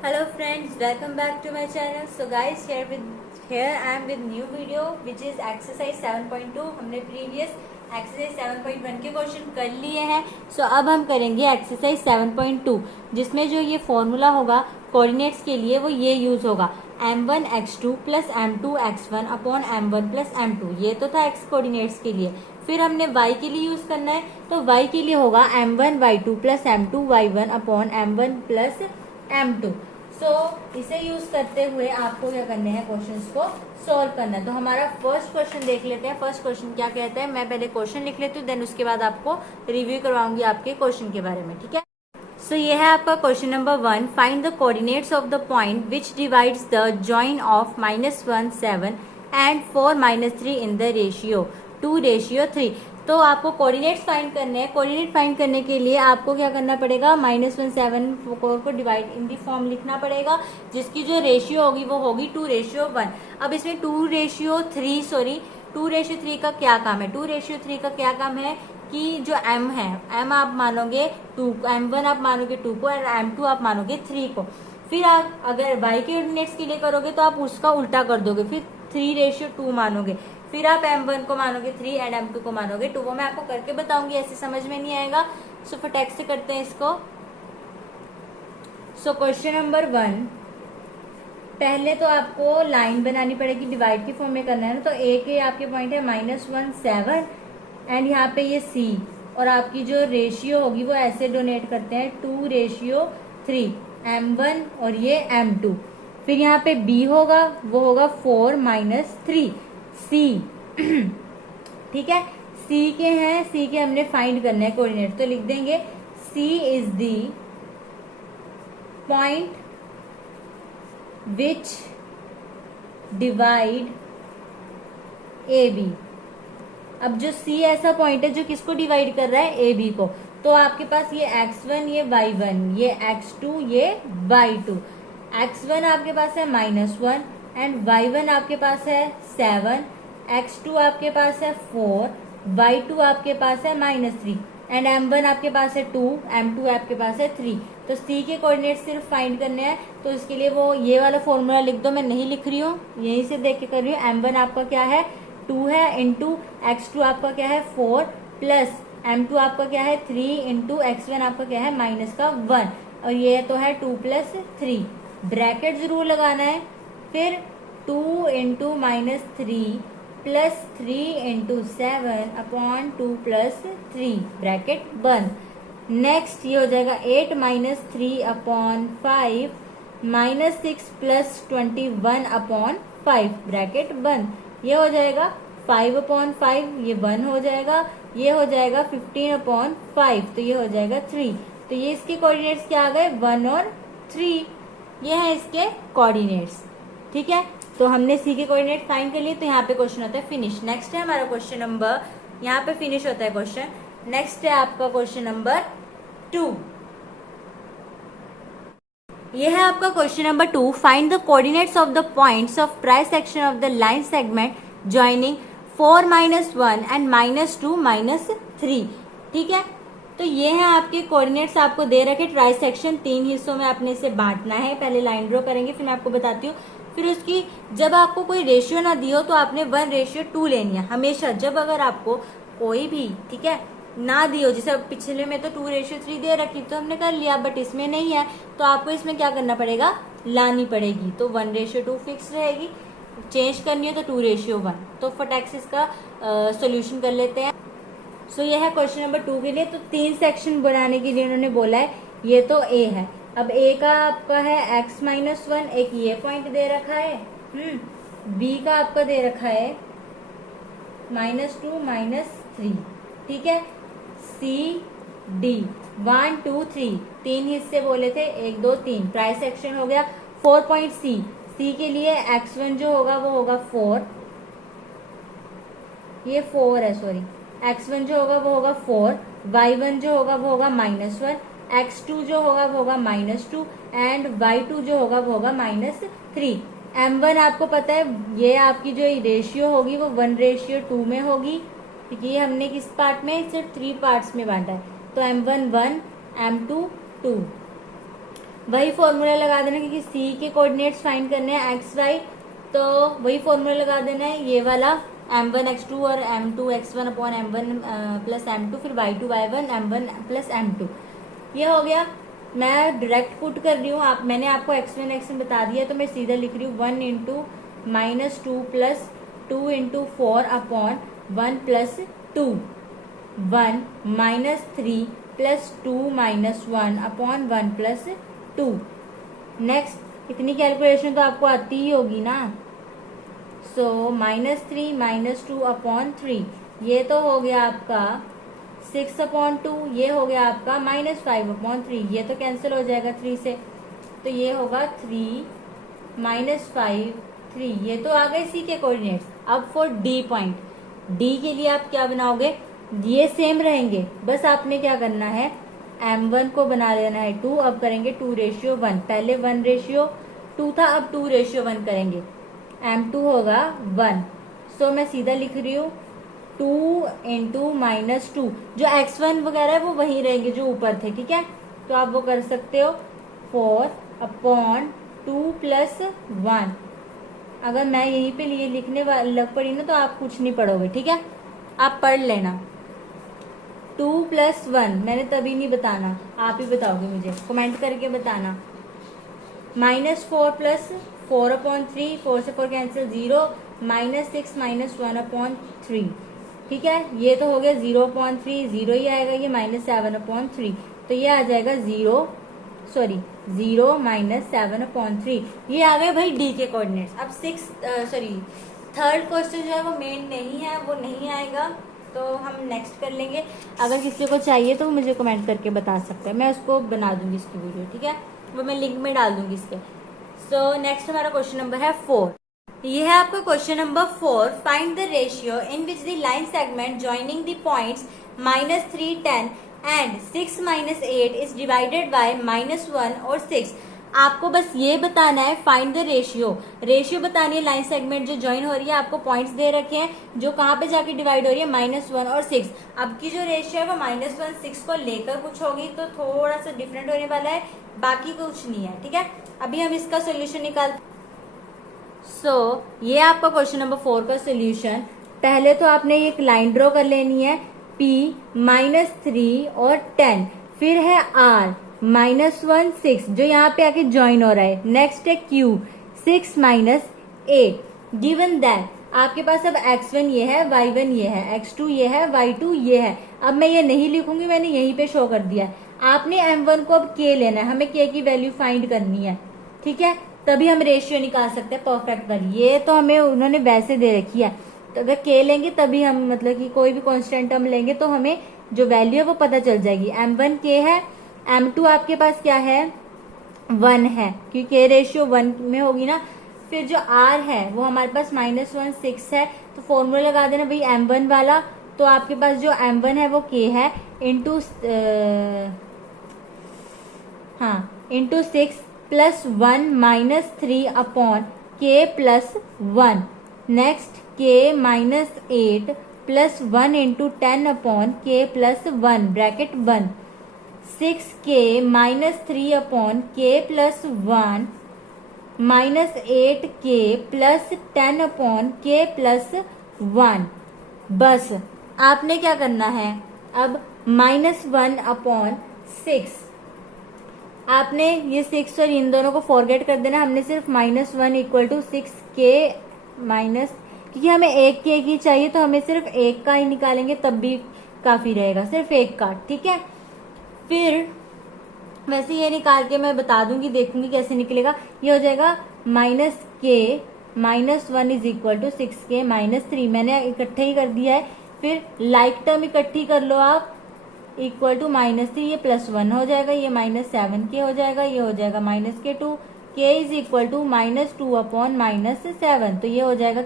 Hello friends, welcome back to my channel. So guys, here I am with new video which is exercise 7.2. हमने previous exercise 7.1 के question कर लिए हैं. So अब हम करेंगे exercise 7.2 जिसमें जो ये फॉर्मूला होगा कोऑर्डिनेट्स के लिए वो ये यूज होगा m1 x2 plus m2 x1 upon m1 plus m2. ये तो था x कोऑर्डिनेट्स के लिए. फिर हमने y के लिए यूज करना है तो y के लिए होगा m1 y2 plus m2 y1 upon m1 plus m2. सो इसे यूज करते हुए आपको क्या करने हैं, क्वेश्चंस को सॉल्व करना है. तो हमारा फर्स्ट क्वेश्चन देख लेते हैं. फर्स्ट क्वेश्चन क्या कहता है, मैं पहले क्वेश्चन लिख लेती हूँ, देन उसके बाद आपको रिव्यू करवाऊंगी आपके क्वेश्चन के बारे में. ठीक है. सो ये है आपका question number 1. Find the coordinates of the point which divides the join of -1 7 and 4 -3 in the ratio 2:3. तो आपको कोऑर्डिनेट्स फाइंड करने हैं. कोऑर्डिनेट फाइंड करने के लिए आपको क्या करना पड़ेगा, -1 7 4 को डिवाइड इन दी फॉर्म लिखना पड़ेगा जिसकी जो रेशियो होगी वो होगी 2:1. अब इसमें 2:3 का क्या काम है. 2:3 का क्या काम है कि जो m है, m आप मानोगे 2, m1 आप मानोगे 2 को और m2 आप मानोगे 3 को. फिर आप अगर y के कोऑर्डिनेट्स के लिए करोगे तो आप उसका उल्टा कर दोगे, फिर 3:2 मानोगे. फिर आप m1 को मानोगे 3 एंड m2 को मानोगे 2. वो मैं आपको करके बताऊंगी, ऐसे समझ में नहीं आएगा. सो फटाक से करते हैं इसको. सो क्वेश्चन नंबर 1, पहले तो आपको लाइन बनानी पड़ेगी, डिवाइड की फॉर्म में करना है ना. तो a के आपके पॉइंट है -1 7 एंड यहाँ पे ये c और आपकी जो रेशियो होगी वो ऐसे डोनेट करते हैं 2:3 m1 और ये m2. फिर यहाँ पे b होगा, वो होगा 4 -3 c. ठीक है. c के हैं, c के हमने फाइंड करना है कोऑर्डिनेट. तो लिख देंगे c is the point which divide A B. अब जो c ऐसा पॉइंट है जो किसको डिवाइड कर रहा है, ए बी को. तो आपके पास ये x1 ये y1 ये x2 ये y2. x1 आपके पास है -1 एंड y1 आपके पास है 7, x2 आपके पास है 4, y2 आपके पास है -3 एंड m1 आपके पास है 2, m2 आपके पास है 3. तो c के कोऑर्डिनेट सिर्फ फाइंड करने हैं. तो इसके लिए वो ये वाला फॉर्मूला लिख दो, मैं नहीं लिख रही हूँ, यहीं से देख के कर रही हूँ. m1 आपका क्या है 2 है इंटू x2 आपका क्या है 4 प्लस m2 आपका क्या है 3 इंटू x1 आपका क्या है -1 और ये तो है 2 + 3. ब्रैकेट जरूर लगाना है. फिर 2 into -3 plus 3 into 7 upon 2 + 3 bracket बंद. नेक्स्ट ये हो जाएगा 8 - 3 अपॉन 5 -6 + 21 अपॉन 5 ब्रैकेट बंद. ये हो जाएगा 5/5, ये 1 हो जाएगा. ये हो जाएगा 15/5, तो ये हो जाएगा 3. तो ये इसके कोऑर्डिनेट्स क्या आ गए, 1 और 3. ये है इसके कोऑर्डिनेट्स. ठीक है. तो हमने सी के कोऑर्डिनेट फाइंड कर लिए. तो यहाँ पे क्वेश्चन होता है फिनिश. नेक्स्ट है हमारा क्वेश्चन नंबर, यहाँ पे फिनिश होता है क्वेश्चन. नेक्स्ट है आपका क्वेश्चन नंबर 2. ये है आपका question number 2. Find the coordinates of the points of try section of the line segment joining 4 -1 and -2 -3. ठीक है. तो ये है आपके कोऑर्डिनेट्स आपको दे रखे. ट्राई सेक्शन 3 हिस्सों में आपने इसे बांटना है. पहले लाइन ड्रॉ करेंगे, फिर मैं आपको बताती हूँ. फिर उसकी जब आपको कोई रेशियो ना दी हो तो आपने 1:2 लेनी है हमेशा. जब अगर आपको कोई भी, ठीक है, ना दी हो, जैसे पिछले में तो 2:3 दे रखी तो हमने कर लिया, बट इसमें नहीं है तो आपको इसमें क्या करना पड़ेगा, लानी पड़ेगी. तो 1:2 फिक्स रहेगी. चेंज करनी हो तो 2:1. तो फटाक से इसका सोल्यूशन कर लेते हैं. सो ये है क्वेश्चन नंबर 2 के लिए. तो 3 सेक्शन बनाने के लिए उन्होंने बोला है. ये तो ए है. अब ए का आपका है x -1, एक ये पॉइंट दे रखा है. बी का आपका दे रखा है -2 -3. ठीक है. सी डी 1 2 3 3 हिस्से बोले थे, 1 2 3 ट्राई सेक्शन हो गया. 4 पॉइंट सी के लिए x1 जो होगा वो होगा 4, ये 4 है सॉरी. x1 जो होगा वो होगा 4, y1 जो होगा वो होगा -1, x2 जो होगा वो होगा -2 एंड y2 जो होगा वो होगा -3. m1 आपको पता है ये आपकी जो रेशियो होगी वो 1:2 में होगी. ये हमने किस पार्ट में, सिर्फ 3 पार्ट्स में बांटा है. तो m1 1 m2 2. वही फॉर्मूला लगा देना, क्योंकि सी के कोऑर्डिनेट्स फाइंड करने हैं एक्स वाई, तो वही फॉर्मूला लगा देना है, ये वाला m1 x2 और m2 x1 upon m1 plus m2, फिर y2 y1 m1 plus m2। ये हो गया। मैं डायरेक्ट पुट कर रही हूँ, मैंने आपको x1 x1 बता दिया, तो मैं सीधा लिख रही हूँ 1 into minus 2 plus 2 into 4 upon 1 plus 2, 1 minus 3 plus 2 minus 1 upon 1 plus 2। Next इतनी कैलकुलेशन तो आपको आती ही होगी ना। सो माइनस 3 माइनस 2 अपॉन 3, ये तो हो गया आपका 6 अपॉन 2, ये हो गया आपका माइनस 5 अपॉन 3, ये तो कैंसिल हो जाएगा 3 से, तो ये होगा 3 माइनस 5 3, ये तो आ गए सी के कोऑर्डिनेट्स। अब फॉर डी पॉइंट, डी के लिए आप क्या बनाओगे, ये सेम रहेंगे, बस आपने क्या करना है m1 को बना लेना है 2, अब करेंगे 2:1, पहले 1:2 था, अब 2:1 करेंगे, m2 होगा 1। सो मैं सीधा लिख रही हूँ 2 इंटू माइनस 2, जो x1 वगैरह है वो वहीं रहेंगे जो ऊपर थे, ठीक है, तो आप वो कर सकते हो 4 अपॉन 2 प्लस 1। अगर मैं यहीं पे लिए लिखने लग पड़ी ना तो आप कुछ नहीं पढ़ोगे, ठीक है, आप पढ़ लेना। 2 प्लस 1 मैंने तभी नहीं बताना, आप ही बताओगे मुझे, कमेंट करके बताना। माइनस 4 प्लस 4 अपॉन 3, 4 से 4 कैंसिल 0, माइनस 6 माइनस 1 अपॉन 3, ठीक है, ये तो हो गया 0 अपॉन 3, 0 ही आएगा, ये माइनस 7 अपॉन 3, तो ये आ जाएगा 0 माइनस 7 अपॉन 3। ये आ गए भाई डी के कोऑर्डिनेट्स। अब थर्ड क्वेश्चन जो है वो मेन नहीं है, वो नहीं आएगा, तो हम नेक्स्ट कर लेंगे। अगर किसी को चाहिए तो मुझे कमेंट करके बता सकते हैं, मैं उसको बना दूंगी इसकी वीडियो, ठीक है, वो मैं लिंक में डाल दूंगी इसके। सो नेक्स्ट हमारा क्वेश्चन नंबर है 4। ये है आपका question number 4। Find the ratio in which the line segment joining the points -3 10 and 6 -8 is divided by -1 और 6। आपको बस ये बताना है, फाइंड द रेशियो बतानी है, लाइन सेगमेंट जो ज्वाइन हो रही है, आपको पॉइंट्स दे रखे हैं जो कहाँ पे जाके डिवाइड हो रही है, -1 और 6। अब की जो रेशियो है वो -1 6 को लेकर कुछ होगी, तो थोड़ा सा डिफरेंट होने वाला है, बाकी कुछ नहीं है, ठीक है। अभी हम इसका सोल्यूशन निकालते। ये आपका क्वेश्चन नंबर 4 का सोल्यूशन। पहले तो आपने एक लाइन ड्रॉ कर लेनी है, P -3 और 10, फिर है R -1 6 जो यहाँ पे आके ज्वाइन हो रहा है, नेक्स्ट है Q 6 -8। गिवन दैट आपके पास अब x1 ये है, y1 ये है, x2 ये है, y2 ये है। अब मैं ये नहीं लिखूंगी, मैंने यहीं पे शो कर दिया है। आपने m1 को अब k लेना है, हमें k की वैल्यू फाइंड करनी है, ठीक है, तभी हम रेशियो निकाल सकते हैं परफेक्ट वाली। ये तो हमें उन्होंने वैसे दे रखी है, तो अगर k लेंगे तभी हम, मतलब कि कोई भी कांस्टेंट हम लेंगे तो हमें जो वैल्यू है वो पता चल जाएगी। m1 k है, m2 आपके पास क्या है 1 है, क्योंकि k रेशियो 1 में होगी ना। फिर जो r है वो हमारे पास -1 6 है, तो फॉर्मूला लगा देना भाई m1 वाला। तो आपके पास जो m1 है वो k है into into 6 plus 1 -3 upon k plus 1। Next k -8 plus 1 into 10 upon k plus 1 bracket 1, 6k -3 upon k plus 1 -8k plus 10 upon k plus 1। बस आपने क्या करना है, अब -1 अपॉन 6, आपने ये 6 और इन दोनों को फॉरगेट कर देना। हमने सिर्फ -1 इक्वल टू 6k माइनस, क्योंकि हमें एक के की चाहिए तो हमें सिर्फ एक का ही निकालेंगे तब भी काफी रहेगा, सिर्फ एक का, ठीक है। फिर वैसे ये निकाल के मैं बता दूंगी, देखूंगी कैसे निकलेगा। ये हो जाएगा -k -1 is equal to 6k -3, मैंने इकट्ठे ही कर दिया है। फिर लाइक टर्म इकट्ठी कर लो आप, इक्वल टू -3, ये +1 हो जाएगा, ये -7k हो जाएगा, ये हो जाएगा -k2, k is equal to -2 upon -7, तो ये हो जाएगा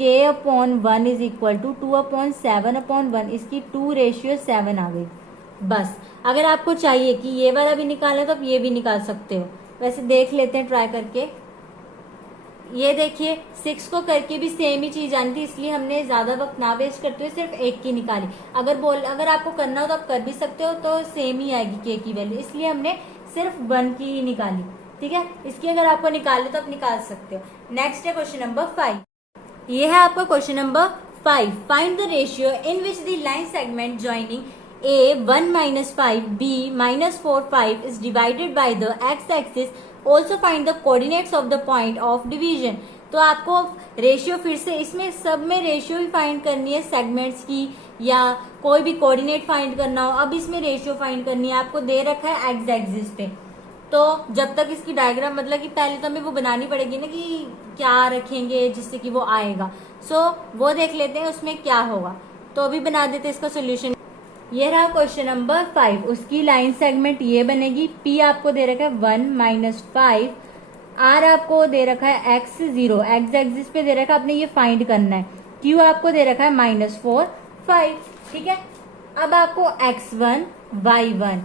k upon 1 is equal to 2 upon 7 upon 1, इसकी 2:7 आ गई। बस अगर आपको चाहिए कि ये वाला भी निकालना तो आप ये भी निकाल सकते हो। वैसे देख लेते हैं ट्राई करके। ये देखिए 6 को करके भी सेम ही चीज आनी थी, इसलिए हमने ज्यादा वक्त ना वेस्ट करते हुए सिर्फ एक की निकाली। अगर आपको करना हो तो आप कर भी सकते हो, तो सेम ही आएगी k की वैल्यू, इसलिए हमने सिर्फ 1 की ही निकाली, ठीक है। इसकी अगर आपको निकाले तो आप निकाल सकते हो। नेक्स्ट है क्वेश्चन नंबर 5। ये है आपका question number 5। Find the ratio in which the line segment joining A 1 minus 5 B minus 4 5 is divided by the x axis. Also find the coordinates of the point of division. तो आपको ratio फिर से इसमें सब में ratio ही find करनी है segments की, या कोई भी कोऑर्डिनेट फाइंड करना हो। अब इसमें रेशियो फाइंड करनी है, आपको दे रखा है एक्स एक्सिस पे। तो जब तक इसकी डायग्राम मतलब कि पहले तो हमें वो बनानी पड़ेगी ना कि क्या रखेंगे जिससे कि वो आएगा। सो वो देख लेते हैं उसमें क्या होगा। तो अभी बना देते हैं इसका सोल्यूशन। ये रहा क्वेश्चन नंबर 5। उसकी लाइन सेगमेंट ये बनेगी। P आपको दे रखा है 1 माइनस 5, R आपको दे रखा है x 0, एक्स एक्सिस पे दे रखा है, आपने ये फाइंड करना है। Q आपको दे रखा है -4 5, ठीक है। अब आपको x1 y1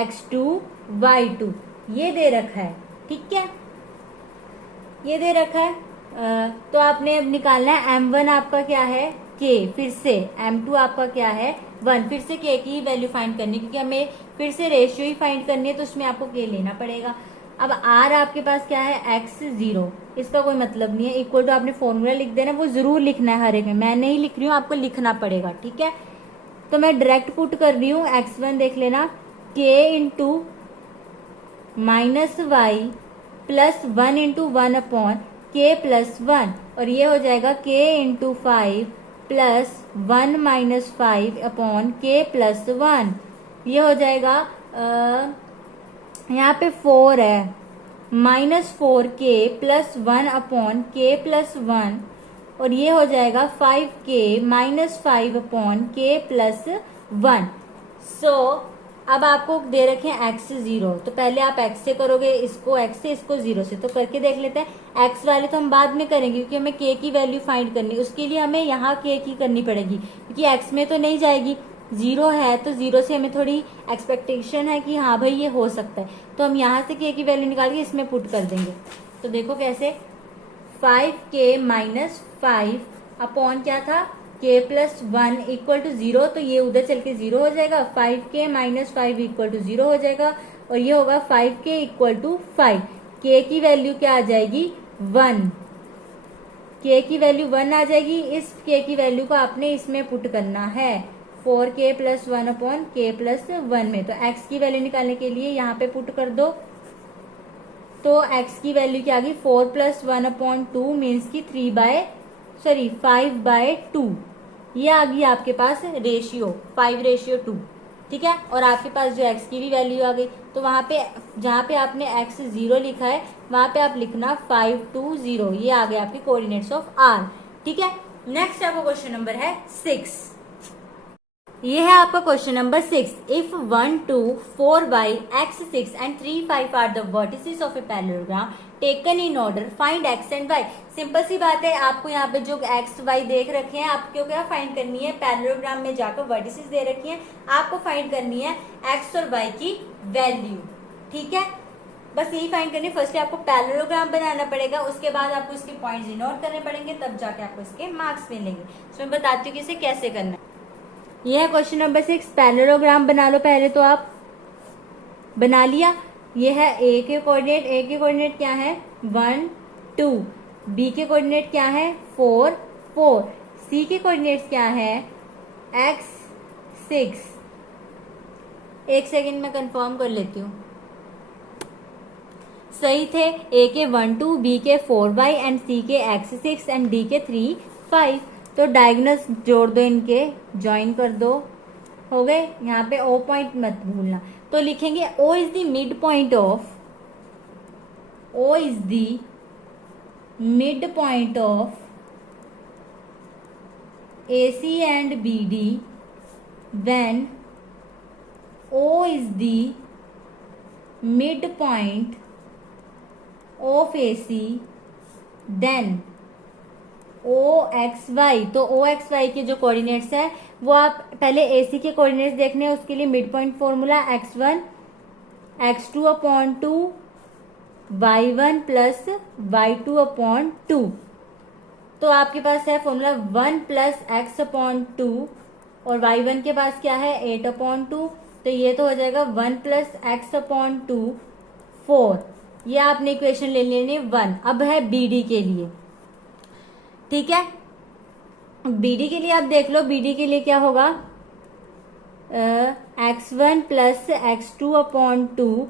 x2 y2 ये दे रखा है, ठीक है, ये दे रखा है। तो आपने अब निकालना है m1 आपका क्या है k, फिर से m2 आपका क्या है 1, फिर से k की वैल्यू फाइंड करनी, क्योंकि हमें फिर से रेशियो ही फाइंड करनी है तो उसमें आपको k लेना पड़ेगा। अब r आपके पास क्या है x 0, इसका कोई मतलब नहीं है। इक्वल टू आपने फॉर्मूला लिख देना, वो जरूर लिखना है हर एक में, मैं नहीं लिख रही हूँ, आपको लिखना पड़ेगा, ठीक है। तो मैं डायरेक्ट पुट कर रही हूँ। x1 देख लेना k into minus Y plus 1 into 1 upon k plus 1, और ये हो जाएगा k into 5 plus 1 minus 5 upon k plus 1। ये हो जाएगा यहाँ पे 4 है, -4k plus 1 upon k plus 1, और ये हो जाएगा 5k minus 5 upon k plus 1। सो अब आपको दे रखे हैं x 0, तो पहले आप x से करोगे, इसको x से, इसको 0 से। तो करके देख लेते हैं। x वाले तो हम बाद में करेंगे क्योंकि हमें k की वैल्यू फाइंड करनी है, उसके लिए हमें यहाँ k की करनी पड़ेगी क्योंकि x में तो नहीं जाएगी, 0 है तो 0 से हमें थोड़ी एक्सपेक्टेशन है कि हाँ भाई ये हो सकता है। तो हम यहाँ से k की वैल्यू निकाल के इसमें पुट कर देंगे। तो देखो कैसे, 5k माइनस 5 अपॉन क्या था k प्लस 1 इक्वल टू 0, तो ये उधर चल के 0 हो जाएगा। 5k माइनस 5 इक्वल टू 0 हो जाएगा, और ये होगा 5k इक्वल टू 5। k की वैल्यू क्या आ जाएगी 1, k की वैल्यू 1 आ जाएगी। इस k की वैल्यू को आपने इसमें पुट करना है 4k plus 1 upon k plus 1 में। तो x की वैल्यू निकालने के लिए यहाँ पे पुट कर दो। तो x की वैल्यू क्या आ गई 4 प्लस 1 अपॉन 2 मीन्स की 5/2, ये आ गई आपके पास रेशियो 5:2, ठीक है। और आपके पास जो x की भी वैल्यू आ गई, तो वहां पे जहां पे आपने x 0 लिखा है वहां पे आप लिखना 5 2 0, ये आ गए आपके कोऑर्डिनेट्स ऑफ r, ठीक है। नेक्स्ट आपका क्वेश्चन नंबर है 6। ये है आपका question number 6। If 1 2 4 by x 6 and 3 5 are the vertices of a parallelogram taken in order, find x and y। Simple सी बात है, आपको यहाँ पे जो x y देख रखे हैं आपको क्या फाइंड करनी है, पैरेललोग्राम में जाकर वर्टिसेस दे रखी हैं, आपको फाइंड करनी है x और y की वैल्यू, ठीक है। बस यही फाइंड करनी है। फर्स्ट आपको पैरेललोग्राम बनाना पड़ेगा, उसके बाद आपको इसके पॉइंट्स डिनोट करने पड़ेंगे, तब जाके आपको इसके मार्क्स मिलेंगे। तो मैं बताती हूँ कि इसे कैसे करना है। यह है क्वेश्चन नंबर 6। पैरेललोग्राम बना लो पहले, तो आप बना लिया। ये है ए के कोऑर्डिनेट, ए के कोऑर्डिनेट क्या है 1 2, बी के कोऑर्डिनेट क्या है 4 4, सी के कोऑर्डिनेट्स क्या है x 6। एक सेकंड में कंफर्म कर लेती हूँ, सही थे। ए के 1 2, बी के 4y एंड सी के x 6 एंड डी के 3 5। तो डायगोनल्स जोड़ दो, इनके ज्वाइन कर दो, हो गए। यहाँ पे ओ पॉइंट मत भूलना। तो लिखेंगे O is the mid point of, O is the mid point of AC and BD when O is the mid point of AC then OXY। तो OXY के जो कोऑर्डिनेट्स है वो आप पहले AC के कोऑर्डिनेट्स देखने हैं, उसके लिए mid point formula x1 x2 upon 2 y1 plus y2 upon 2। तो आपके पास है फॉर्मूला 1 प्लस x अपॉन 2, और y1 के पास क्या है 8 अपॉन 2। तो ये तो हो जाएगा 1 प्लस x अपॉन 2 4, ये आपने इक्वेशन ले लेनी 1। अब है BD के लिए, ठीक है। BD के लिए आप देख लो, BD के लिए क्या होगा, x1 plus x2 upon 2,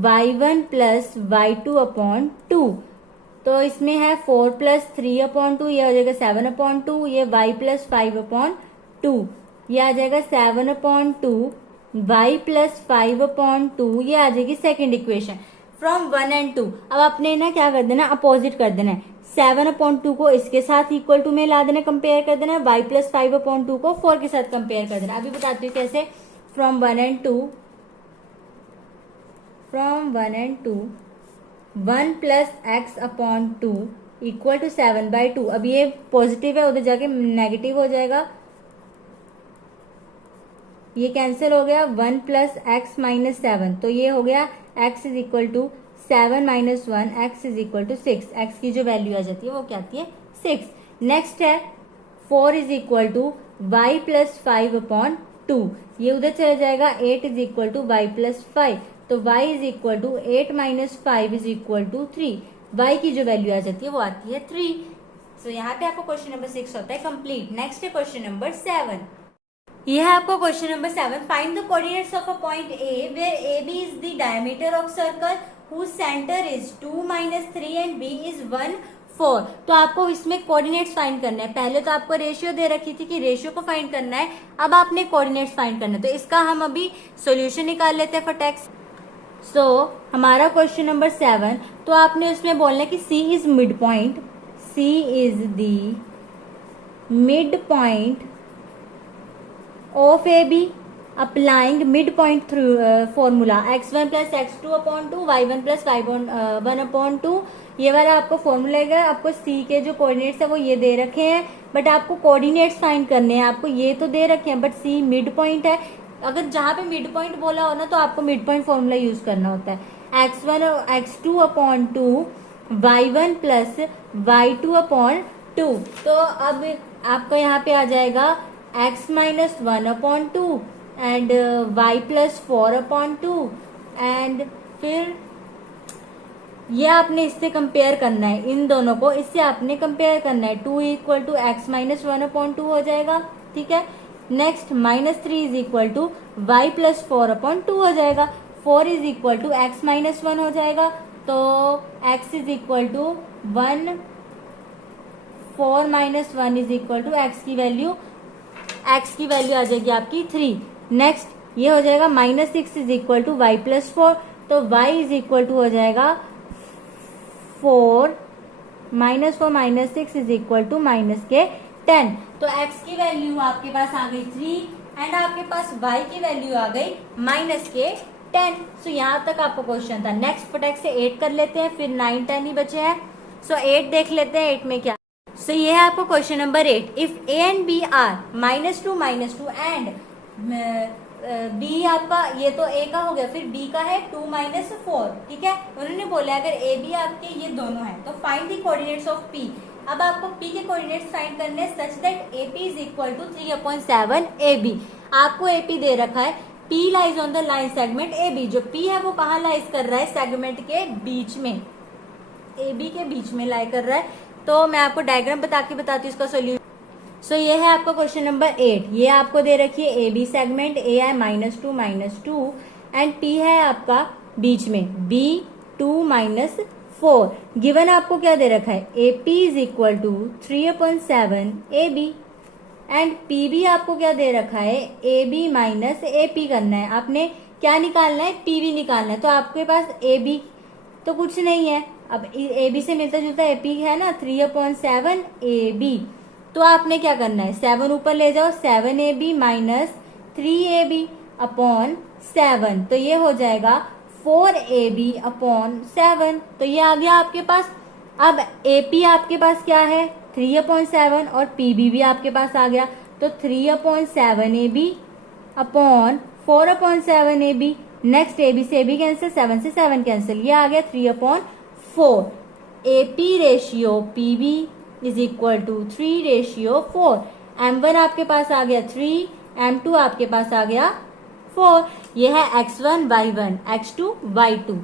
y1 plus y2 upon 2। तो इसमें है 4 प्लस 3 अपॉन 2, ये आ जाएगा 7 अपॉन 2, ये y प्लस 5 अपॉन 2, ये आ जाएगा 7 अपॉन 2, y प्लस 5 अपॉन 2, ये आ जाएगी सेकेंड इक्वेशन फ्रॉम 1 एंड 2। अब आपने ना क्या कर देना, अपोजिट कर देना है, 7 अपॉन 2 को इसके साथ इक्वल टू में ला देना, कंपेयर कर देना, y प्लस 5 अपॉन 2 को 4 के साथ कंपेयर कर देना। अभी बताती हूँ कैसे, from 1 and 2, 1 plus X upon 2 equal to 7/2। अब ये पॉजिटिव है, उधर जाके नेगेटिव हो जाएगा, ये कैंसिल हो गया, 1 प्लस एक्स माइनस 7, तो ये हो गया x is equal to 7 minus 1, x is equal to 6। x की जो वैल्यू आ जाती है वो क्या आती है, 6। नेक्स्ट है 4 is equal to y plus 5 upon 2, ये उधर चला जाएगा, 8 is equal to y plus 5, तो y is equal to 8 minus 5 is equal to 3। y की जो वैल्यू आ जाती है वो आती है 3। सो यहाँ पे आपको क्वेश्चन नंबर 6 होता है कंप्लीट। नेक्स्ट है क्वेश्चन नंबर 7। यह है आपको question number 7। Find the coordinates of a point A where A B is the diameter of circle whose centre is 2 minus 3 and B is 1 4। तो आपको इसमें कोऑर्डिनेट्स फाइंड करना है। पहले तो आपको रेशियो दे रखी थी कि रेशियो को फाइंड करना है, अब आपने कोऑर्डिनेट्स फाइंड करना है। तो इसका हम अभी सॉल्यूशन निकाल लेते हैं फटाक से। सो हमारा क्वेश्चन नंबर 7, तो आपने उसमें बोलना है कि C is mid point, C is the mid point of A B applying mid point through formula x1 plus x2 upon 2, y1 plus 1 upon 2। ये वाला आपको फॉर्मूला है। आपको C के जो कोऑर्डिनेट्स है वो ये दे रखे हैं, बट आपको कोऑर्डिनेट्स फाइंड करने हैं। आपको ये तो दे रखे हैं बट C मिड पॉइंट है। अगर जहां पे मिड पॉइंट बोला हो ना तो आपको मिड पॉइंट फॉर्मूला यूज करना होता है, x1 x2 upon 2, y1 plus y2 upon 2। तो अब आपका यहाँ पे आ जाएगा x minus 1 upon 2 and y plus 4 upon 2, and फिर ये आपने इससे कंपेयर करना है, इन दोनों को इससे आपने कंपेयर करना है। 2 equal to X minus 1 upon 2 हो जाएगा, ठीक है। Next -3 is equal to y plus 4 upon 2 हो जाएगा। 4 is equal to X minus 1 हो जाएगा, तो x is equal to 1, 4 minus 1 is equal to X की वैल्यू आ जाएगी आपकी 3। नेक्स्ट ये हो जाएगा -6 is equal to y plus 4, तो y इज इक्वल टू हो जाएगा 4 -4 -6 इज इक्वल टू -10। तो x की वैल्यू आपके पास आ गई 3 एंड आपके पास y की वैल्यू आ गई -10। सो यहाँ तक आपका क्वेश्चन था। नेक्स्ट फटाक से 8 कर लेते हैं, फिर 9 10 ही बचे हैं। सो 8 देख लेते हैं 8 में क्या। सो ये है आपको question number 8। If a and b are -2 and b आपका, ये तो a का हो गया, फिर b का है 2 -4, ठीक है। उन्होंने बोला अगर a b आपके ये दोनों है तो find the coordinates of p। अब आपको p के कोऑर्डिनेट्स फाइंड करने such that AP is equal to 3/7 AB। आपको AP दे रखा है, P lies on the line segment AB। जो P है वो कहाँ लाइज कर रहा है, सेगमेंट के बीच में, AB के बीच में लाई कर रहा है। तो मैं आपको डायग्राम बताती हूँ इसका सोल्यूशन। सो ये है आपका क्वेश्चन नंबर 8। ये आपको दे रखी है AB सेगमेंट, A है -2 एंड P है आपका बीच में B 2 -4। गिवन आपको क्या दे रखा है, AP is equal to 3/7 AB and PB आपको क्या दे रखा है, AB माइनस AP करना है। आपने क्या निकालना है, PB निकालना है। तो आपके पास AB तो कुछ नहीं है, अब AB से मिलता जुलता AP है ना, 3/7 AB। तो आपने क्या करना है, 7 ऊपर ले जाओ, 7AB माइनस 3AB अपॉन 7, तो ये हो जाएगा 4AB अपॉन 7। तो ये आ गया आपके पास। अब AP आपके पास क्या है, 3/7 और PB भी आपके पास आ गया, तो 3/7AB upon 4/7AB। Next AB से AB कैंसिल, 7 से 7 कैंसिल, ये आ गया 3/4। AP ratio PB is equal to 3/4। M1 आपके पास आ गया 3, M2 आपके पास आ गया 4। ये है x1 y1 x2 y2।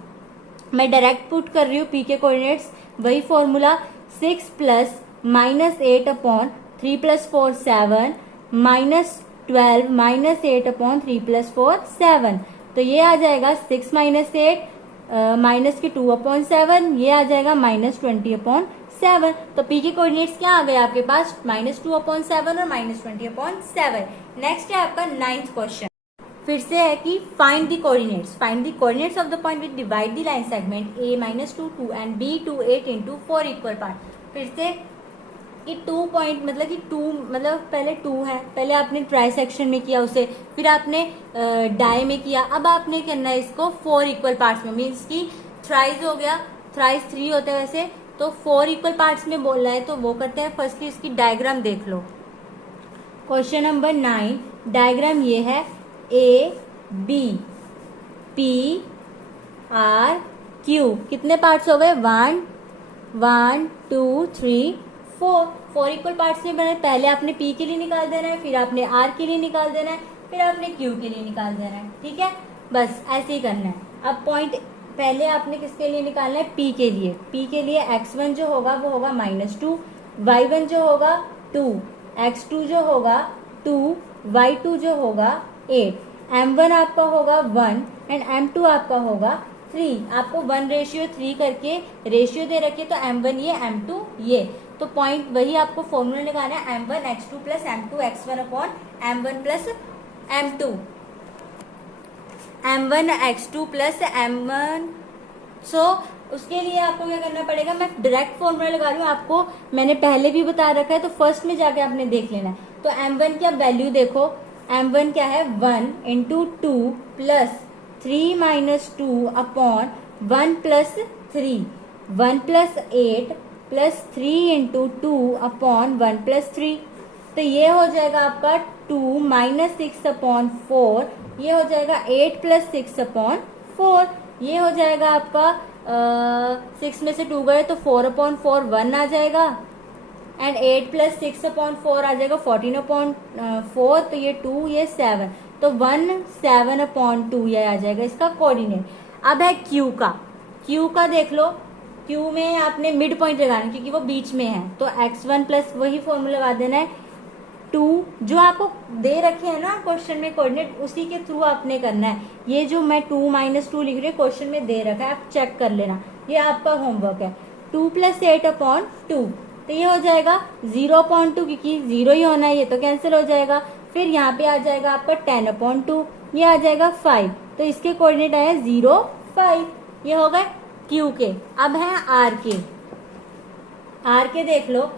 मैं डायरेक्ट पुट कर रही हूँ पी के कोऑर्डिनेट्स, वही formula 6 plus minus 8 upon 3 plus 4 7 minus 12 minus 8 upon 3 plus 4 7। तो ये आ जाएगा 6 माइनस 8 माइनस के 2 अपॉन 7, ये आ जाएगा माइनस 20 अपॉन 7। तो पी के कोऑर्डिनेट्स क्या आ गए आपके पास, माइनस 2 अपॉन 7 और माइनस 20 अपॉन 7। नेक्स्ट है आपका 9th क्वेश्चन, फिर से है कि find the coordinates, find the coordinates of the point which divide the line segment a -2 2 and b 2 8 into 4 equal part. फिर से कि 2 पॉइंट मतलब कि 2 मतलब पहले 2 है, पहले आपने ट्राई सेक्शन में किया उसे, फिर आपने डाई में किया, अब आपने करना है इसको 4 इक्वल पार्ट्स में, मीन्स की थ्राइज हो गया, थ्राइज 3 होते हैं वैसे, तो 4 इक्वल पार्ट्स में बोल रहा है तो वो करते हैं। फर्स्टली इसकी डायग्राम देख लो। क्वेश्चन नंबर 9, डायग्राम ये है A B P R Q, कितने पार्ट्स हो गए 1 1 2 3 4 इक्वल पार्ट्स में बने। पहले आपने पी के लिए निकाल देना है, फिर आपने आर के लिए निकाल देना है, फिर आपने क्यू के लिए निकाल देना है, ठीक है, बस ऐसे ही करना है। अब पॉइंट पहले आपने किसके लिए निकालना है, पी के लिए। पी के लिए x1 जो होगा वो होगा -2, y1 जो होगा 2, x2 जो होगा 2, y2 जो होगा 8, m1 आपका होगा 1 एंड m2 आपका होगा 3। आपको 1:3 करके रेशियो दे रखिए, तो m1 ये m2 ये, तो पॉइंट वही आपको फॉर्मूला लगाना है m1 x2 plus m2 x1 upon m1 plus m2, m1 x2 plus m1। सो उसके लिए आपको क्या करना पड़ेगा, मैं डायरेक्ट फॉर्मूला लगा रही हूँ, आपको मैंने पहले भी बता रखा है, तो फर्स्ट में जाके आपने देख लेना है। तो m1 क्या वैल्यू देखो, m1 क्या है 1 into 2 plus 3 minus 2 upon 1 plus 3, 1 plus 8 plus 3 into 2 upon 1 plus 3। तो ये हो जाएगा आपका 2 माइनस 6 अपॉन 4, ये हो जाएगा 8 प्लस 6 अपॉन 4, ये हो जाएगा आपका 6 में से 2 गए तो 4 अपॉन 4 1 आ जाएगा, एंड 8 प्लस 6 अपॉन 4 आ जाएगा 14 अपॉन 4, तो ये 2 ये 7, तो 1 7 अपॉन 2 ये आ जाएगा इसका कोऑर्डिनेट। अब है क्यू का, क्यू का देख लो, क्यू में आपने मिड पॉइंट लगाना क्योंकि वो बीच में है, तो x1 प्लस वही फॉर्मूला लगा देना है 2 जो आपको दे रखे हैं ना क्वेश्चन में कोऑर्डिनेट, उसी के थ्रू आपने करना है। ये जो मैं 2 माइनस 2 लिख रही हूँ क्वेश्चन में दे रखा है, आप चेक कर लेना, ये आपका होमवर्क है। 2 प्लस 8 अपॉन 2, तो ये हो जाएगा 0 अपॉन 2, क्योंकि 0 ही होना है, ये तो कैंसिल हो जाएगा। फिर यहाँ पे आ जाएगा आपका 10 अपॉन 2, ये आ जाएगा 5, तो इसके कोऑर्डिनेट आए 0 5, ये हो गए क्यू के। अब है आर के, आर के देख लो,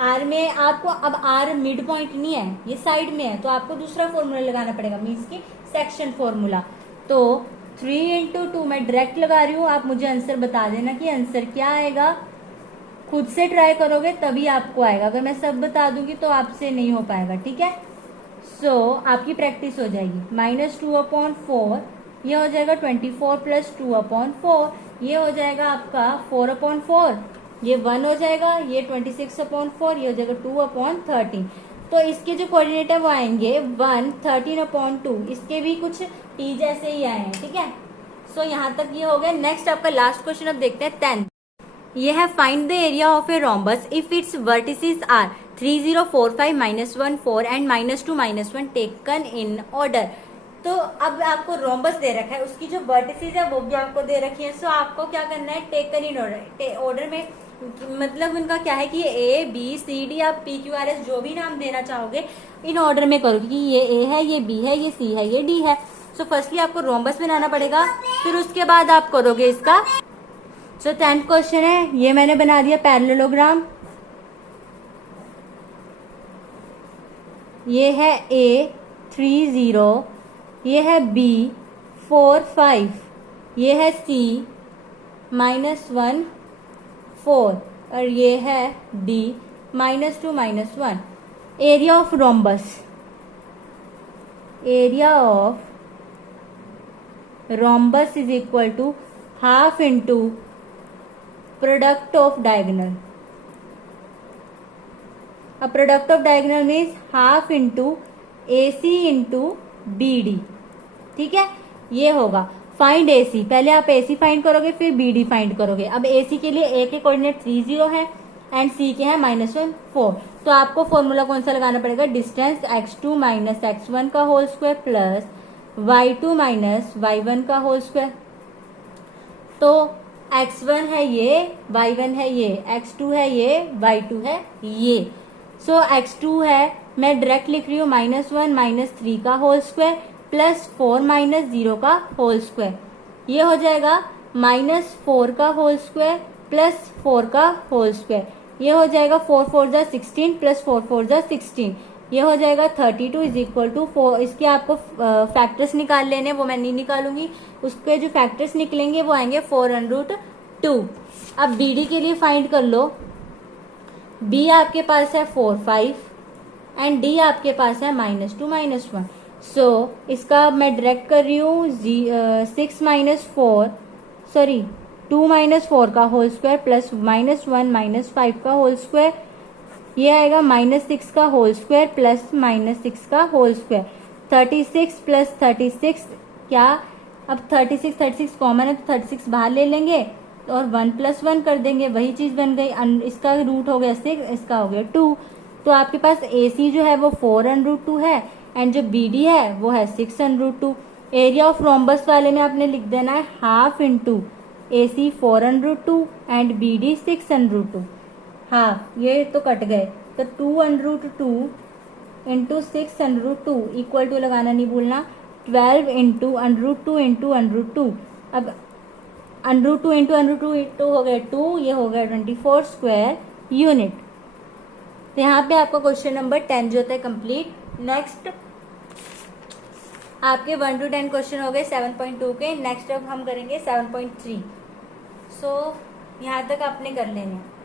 आर में आपको अब आर मिड पॉइंट नहीं है, ये साइड में है, तो आपको दूसरा फॉर्मूला लगाना पड़ेगा, मीन्स की सेक्शन फॉर्मूला। तो 3 इंटू 2 मैं डायरेक्ट लगा रही हूँ, आप मुझे आंसर बता देना कि आंसर क्या आएगा, खुद से ट्राई करोगे तभी आपको आएगा, अगर मैं सब बता दूंगी तो आपसे नहीं हो पाएगा, ठीक है। सो आपकी प्रैक्टिस हो जाएगी। -2 अपॉन 4, ये हो जाएगा 24 प्लस 2 अपॉन 4, ये हो जाएगा आपका 4 अपॉन 4, ये 1 हो जाएगा, ये 26 अपॉन 4, ये हो जाएगा 2 अपॉन 13। तो इसके जो कोऑर्डिनेट है वो आएंगे 1 13 अपॉन 2, इसके भी कुछ टी जैसे ही आए हैं, ठीक है। सो यहाँ तक ये हो गया। नेक्स्ट आपका लास्ट क्वेश्चन अब देखते हैं 10th। ये है find the area of a rhombus if its vertices are 3 0 4 5 -1 4 and -2 -1 taken in order. तो अब आपको रोम्बस दे रखा है, उसकी जो वर्टिसेस है वो भी आपको दे रखी है। सो आपको क्या करना है, टेकन इन ऑर्डर, ऑर्डर में मतलब उनका क्या है कि ए बी सी डी, आप पी क्यू आर एस जो भी नाम देना चाहोगे इन ऑर्डर में करो, क्योंकि ये ए है, ये बी है, ये सी है, ये डी है। सो फर्स्टली आपको रोम्बस बनाना पड़ेगा, फिर उसके बाद आप करोगे इसका। सो 10th क्वेश्चन है, ये मैंने बना दिया पैरेललोग्राम। ये है ए 3 0, ये है बी 4 5, ये है सी -1 4, और ये है D -2 -1। Area of rhombus, area of rhombus is equal to half into product of diagonal. अब product of diagonal means half into AC into BD, ठीक है, ये होगा। फाइंड AC, पहले आप AC फाइंड करोगे फिर BD फाइंड करोगे। अब AC के लिए A के कोऑर्डिनेट 3 0 है एंड C के हैं -1 4, तो आपको फॉर्मूला कौन सा लगाना पड़ेगा, डिस्टेंस x2 माइनस x1 का whole square plus y2 minus y1 का होल स्क्वायर। तो x1 है ये, y1 है ये, x2 है ये, y2 है ये। सो x2 है, मैं डायरेक्ट लिख रही हूँ -1 माइनस 3 का होल स्क्वायर प्लस 4 माइनस 0 का होल स्क्वायर। ये हो जाएगा -4 का होल स्क्वायर प्लस 4 का होल स्क्वायर। ये हो जाएगा 4 4 जा 16 प्लस 4 4 जा 16। ये हो जाएगा 32 इज इक्वल टू 4। इसके आपको फैक्टर्स निकाल लेने, वो मैं नहीं निकालूंगी। उसके जो फैक्टर्स निकलेंगे वो आएंगे 4√2। अब BD के लिए फाइंड कर लो। B आपके पास है 4 5 एंड D आपके पास है -2 -1। सो इसका मैं डायरेक्ट कर रही हूँ 6 माइनस 4 सॉरी 2 माइनस 4 का होल स्क्वायर प्लस -1 माइनस 5 का होल स्क्वायर। ये आएगा -6 का होल स्क्वायर प्लस -6 का होल स्क्वायर। 36 प्लस 36 क्या, अब 36 कॉमन है तो 36 बाहर ले लेंगे और 1 + 1 कर देंगे, वही चीज बन गई। इसका रूट हो गया 6, इसका हो गया 2। तो आपके पास AC जो है वो 4√2 है एंड जो BD है वो है 6√2। एरिया ऑफ रोम्बस वाले में आपने लिख देना है half into AC 4√2 and BD 6√2। हाँ, ये तो कट गए, तो 2√2 इंटू 6√2 इक्वल टू लगाना नहीं भूलना 12 इंटू √2 इंटू √2। अब √2 इंटू √2 हो गया 2, ये हो गया 24 स्क्वायर यूनिट। तो यहाँ पे आपका क्वेश्चन नंबर 10 जो होता है कंप्लीट। नेक्स्ट आपके 1 to 10 क्वेश्चन हो गए 7.2 के। नेक्स्ट अब हम करेंगे 7.3। सो यहाँ तक आपने कर लेने।